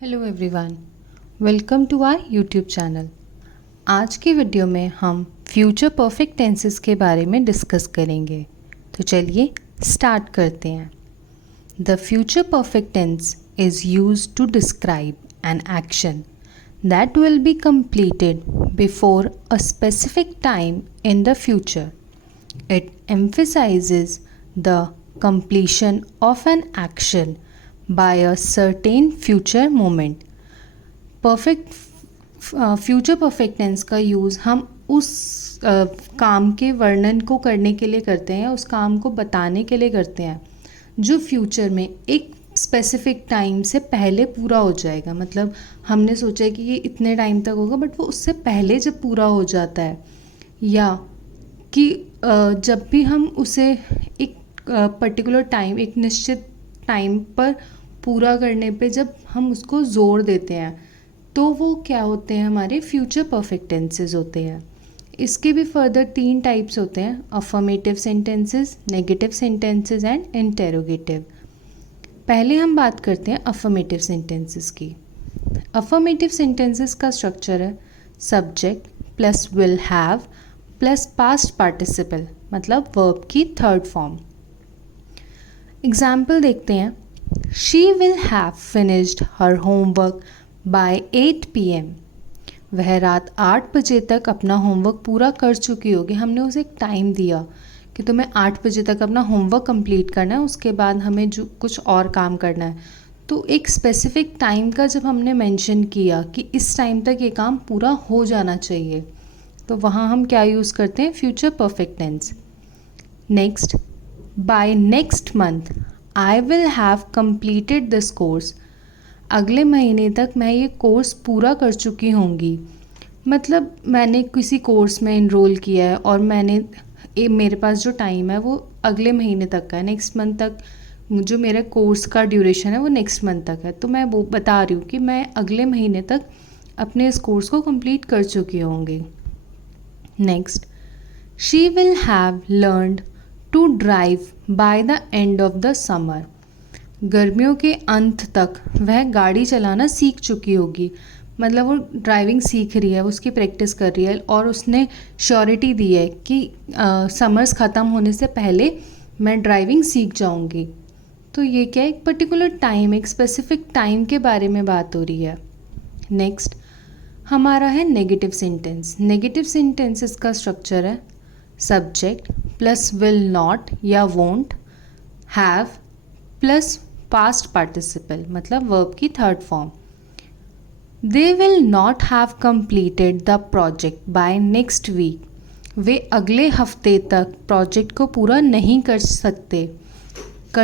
Hello everyone, welcome to our YouTube channel. आज की video में हम फ्यूचर परफेक्ट टेंसेस के बारे में डिस्कस करेंगे। तो चलिए स्टार्ट करते हैं। The future perfect tense is used to describe an action that will be completed before a specific time in the future. It emphasizes the completion of an action by a certain future moment. Perfect future perfect tense का use हम उस काम के वर्णन को करने के लिए करते हैं या उस काम को बताने के लिए करते हैं जो फ्यूचर में एक स्पेसिफिक टाइम से पहले पूरा हो जाएगा। मतलब हमने सोचा कि ये इतने टाइम तक होगा, बट वो उससे पहले जब पूरा हो जाता है, या कि जब भी हम उसे एक पर्टिकुलर टाइम, एक निश्चित टाइम पर पूरा करने पे जब हम उसको ज़ोर देते हैं, तो वो क्या होते हैं, हमारे फ्यूचर परफेक्ट टेंसेस होते हैं। इसके भी फर्दर 3 टाइप्स होते हैं: affirmative sentences, negative sentences and interrogative. पहले हम बात करते हैं अफर्मेटिव सेंटेंसेस की। अफर्मेटिव सेंटेंसेस का स्ट्रक्चर है subject plus will have plus past participle, मतलब वर्ब की थर्ड फॉर्म। एग्जाम्पल देखते हैं। She will have finished her homework by 8 PM. वह रात 8 बजे तक अपना होमवर्क पूरा कर चुकी होगी। हमने उसे एक टाइम दिया कि तुम्हें 8 बजे तक अपना होमवर्क कंप्लीट करना है, उसके बाद हमें जो कुछ और काम करना है। तो एक स्पेसिफिक टाइम का जब हमने मेंशन किया कि इस टाइम तक ये काम पूरा हो जाना चाहिए, तो वहाँ हम क्या यूज़ करते हैं, future perfect tense. Next, by next month I will have completed this course. अगले महीने तक मैं ये कोर्स पूरा कर चुकी होंगी। मतलब मैंने किसी कोर्स में इनरोल किया है और मेरे पास जो टाइम है वो अगले महीने तक का है, नेक्स्ट मंथ तक। जो मेरे कोर्स का ड्यूरेशन है वो नेक्स्ट मंथ तक है, तो मैं वो बता रही हूँ कि मैं अगले महीने तक अपने इस कोर्स को कंप्लीट कर चुकी होंगी। Next, she will have learned to drive by the end of the summer. गर्मियों के अंत तक वह गाड़ी चलाना सीख चुकी होगी। मतलब वो ड्राइविंग सीख रही है, उसकी प्रैक्टिस कर रही है और उसने श्योरिटी दी है कि समर्स ख़त्म होने से पहले मैं ड्राइविंग सीख जाऊंगी। तो ये क्या है, एक पर्टिकुलर टाइम, एक स्पेसिफिक टाइम के बारे में बात हो रही है। नेक्स्ट हमारा है नेगेटिव सेंटेंस। नेगेटिव सेंटेंस इसका स्ट्रक्चर है सब्जेक्ट प्लस विल नॉट या won't, have plus past participle, मतलब वर्ब की third form. They will not have completed the project by next week. वे अगले हफ्ते तक प्रोजेक्ट को पूरा नहीं कर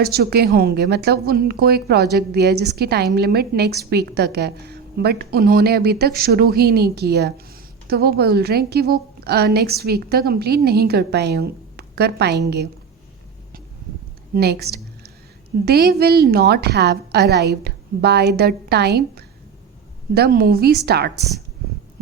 चुके होंगे। मतलब उनको एक प्रोजेक्ट दिया है जिसकी टाइम लिमिट नेक्स्ट वीक तक है, बट उन्होंने अभी तक शुरू ही नहीं किया, तो वो बोल रहे हैं कि वो नेक्स्ट वीक तक कंप्लीट नहीं कर पाएंगे। Next, they will not have arrived bye the time the movie starts.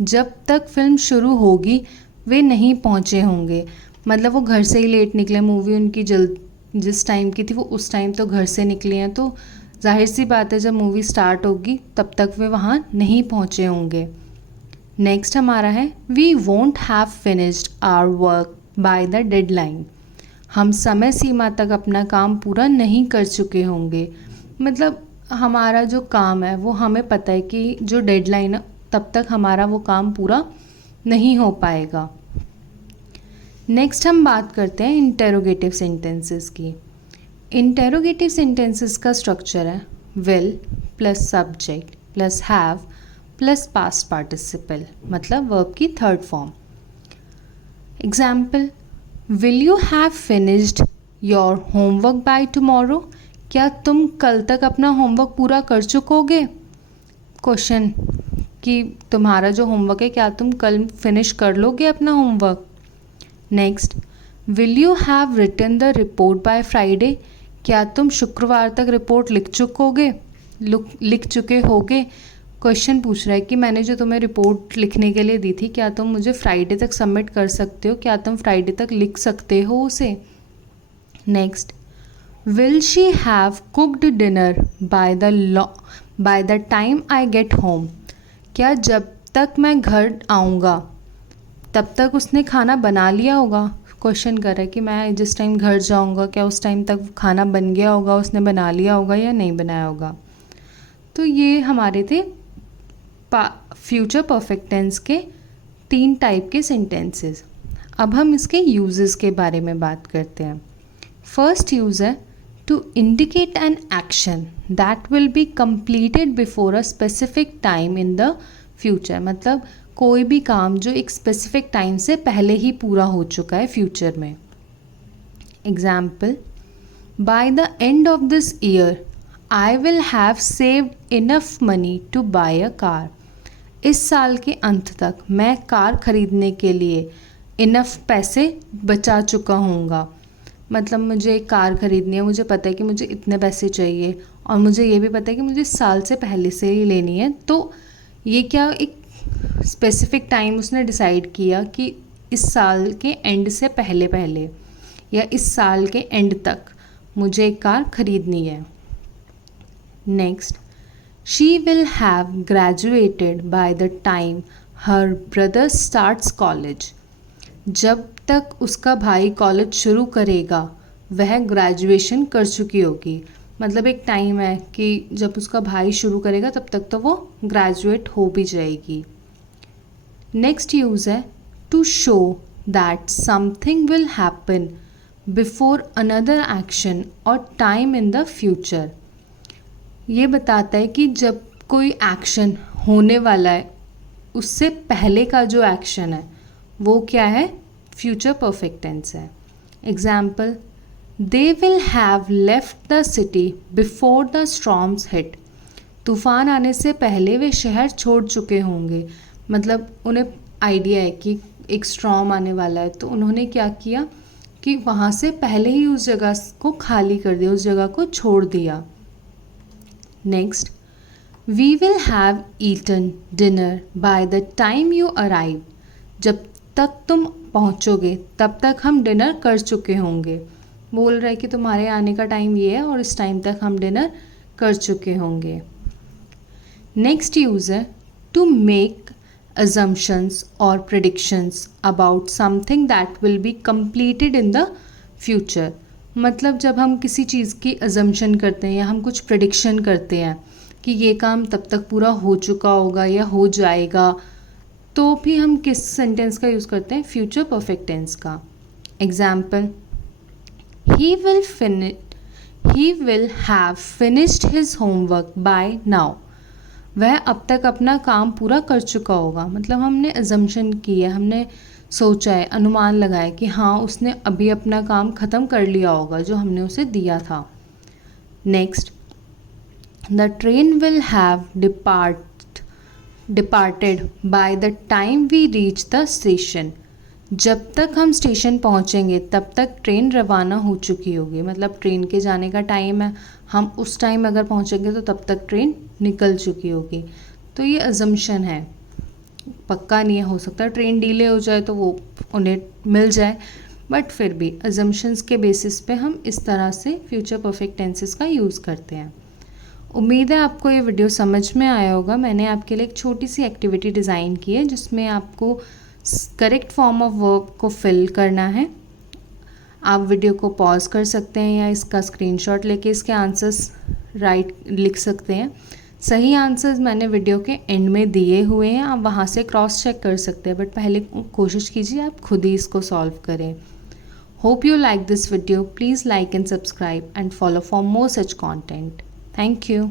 जब तक फिल्म शुरू होगी वे नहीं पहुँचे होंगे। मतलब वो घर से ही लेट निकले, मूवी उनकी जिस टाइम की थी वो उस टाइम तो घर से निकले हैं, तो जाहिर सी बात है जब मूवी स्टार्ट होगी तब तक वे वहाँ नहीं पहुँचे होंगे। नेक्स्ट हमारा है we won't have finished our work by the deadline. हम समय सीमा तक अपना काम पूरा नहीं कर चुके होंगे। मतलब हमारा जो काम है वो हमें पता है कि जो डेडलाइन है तब तक हमारा वो काम पूरा नहीं हो पाएगा। नेक्स्ट हम बात करते हैं इंटेरोगेटिव सेंटेंसेस की। इंटेरोगेटिव सेंटेंसेस का स्ट्रक्चर है will plus subject plus have plus past participle, मतलब वर्ब की third form. Example, will you have finished your homework by tomorrow. क्या तुम कल तक अपना होमवर्क पूरा कर चुकोगे. क्वेश्चन कि तुम्हारा जो होमवर्क है क्या तुम कल फिनिश कर लोगे अपना homework. Next, will you have written the report by Friday. क्या तुम शुक्रवार तक रिपोर्ट लिख चुके होगे. क्वेश्चन पूछ रहा है कि मैंने जो तुम्हें रिपोर्ट लिखने के लिए दी थी क्या तुम मुझे फ्राइडे तक सबमिट कर सकते हो, क्या तुम फ्राइडे तक लिख सकते हो उसे. Next, will she have cooked dinner by the time I get home, क्या जब तक मैं घर आऊँगा तब तक उसने खाना बना लिया होगा। क्वेश्चन कर रहा है कि मैं जिस टाइम घर जाऊँगा क्या उस टाइम तक खाना बन गया होगा, उसने बना लिया होगा या नहीं बनाया होगा। तो ये हमारे थे फ्यूचर परफेक्ट टेंस के 3 टाइप के सेंटेंसेस। अब हम इसके यूजेस के बारे में बात करते हैं। फर्स्ट यूज़ है to indicate an action that will be completed before a specific time in the future, मतलब कोई भी काम जो एक स्पेसिफिक टाइम से पहले ही पूरा हो चुका है फ्यूचर में। Example, by the end of this year I will have saved enough money to buy a car, इस साल के अंत तक मैं कार खरीदने के लिए इनफ पैसे बचा चुका हूँगा। मतलब मुझे एक कार खरीदनी है, मुझे पता है कि मुझे इतने पैसे चाहिए और मुझे ये भी पता है कि मुझे साल से पहले से ही लेनी है। तो ये क्या एक स्पेसिफिक टाइम उसने डिसाइड किया कि इस साल के एंड से पहले पहले या इस साल के एंड तक मुझे एक कार खरीदनी है। Next, she will have graduated bye the time her brother starts college, जब तक उसका भाई कॉलेज शुरू करेगा वह ग्रेजुएशन कर चुकी होगी। मतलब एक टाइम है कि जब उसका भाई शुरू करेगा तब तक तो वो ग्रेजुएट हो भी जाएगी। नेक्स्ट यूज़ है to show that something will happen before another action और टाइम इन द फ्यूचर। ये बताता है कि जब कोई एक्शन होने वाला है उससे पहले का जो एक्शन है वो क्या है, फ्यूचर परफेक्ट टेंस है। Example, they will have left the city before the storms hit, तूफ़ान आने से पहले वे शहर छोड़ चुके होंगे। मतलब उन्हें आइडिया है कि एक स्टॉर्म आने वाला है, तो उन्होंने क्या किया कि वहाँ से पहले ही उस जगह को खाली कर दिया, उस जगह को छोड़ दिया। Next, we will have eaten dinner by the time you arrive, जब तक तुम पहुँचोगे तब तक हम डिनर कर चुके होंगे। बोल रहा है कि तुम्हारे आने का टाइम ये है और इस टाइम तक हम डिनर कर चुके होंगे। नेक्स्ट यूज़ है to make assumptions or predictions about something that will be completed in the future। मतलब जब हम किसी चीज़ की assumption करते हैं या हम कुछ prediction करते हैं कि ये काम तब तक पूरा हो चुका होगा या हो जाएगा, तो भी हम किस सेंटेंस का यूज़ करते हैं, फ्यूचर परफेक्ट टेंस का। Example, he will have finished his homework by now, वह अब तक अपना काम पूरा कर चुका होगा। मतलब हमने अजम्पशन की है, हमने सोचा है, अनुमान लगाया कि हाँ उसने अभी अपना काम ख़त्म कर लिया होगा जो हमने उसे दिया था। Next, the train will have departed by the time we reach the station, जब तक हम स्टेशन पहुँचेंगे तब तक ट्रेन रवाना हो चुकी होगी। मतलब ट्रेन के जाने का टाइम है, हम उस टाइम अगर पहुँचेंगे तो तब तक ट्रेन निकल चुकी होगी। तो ये अजम्पशन है, पक्का नहीं है, हो सकता है ट्रेन डिले हो जाए तो वो उन्हें मिल जाए, बट फिर भी अजम्पशंस के बेसिस पे हम इस तरह से फ्यूचर परफेक्ट टेंसेस का यूज़ करते हैं। उम्मीद है आपको ये वीडियो समझ में आया होगा। मैंने आपके लिए एक छोटी सी एक्टिविटी डिज़ाइन की है जिसमें आपको करेक्ट फॉर्म ऑफ वर्ब को फिल करना है। आप वीडियो को पॉज कर सकते हैं या इसका स्क्रीनशॉट लेके इसके आंसर्स लिख सकते हैं। सही आंसर्स मैंने वीडियो के एंड में दिए हुए हैं, आप वहाँ से क्रॉस चेक कर सकते हैं, बट पहले कोशिश कीजिए आप खुद ही इसको सॉल्व करें। Hope you like this video, please like and subscribe and follow for more such content. Thank you.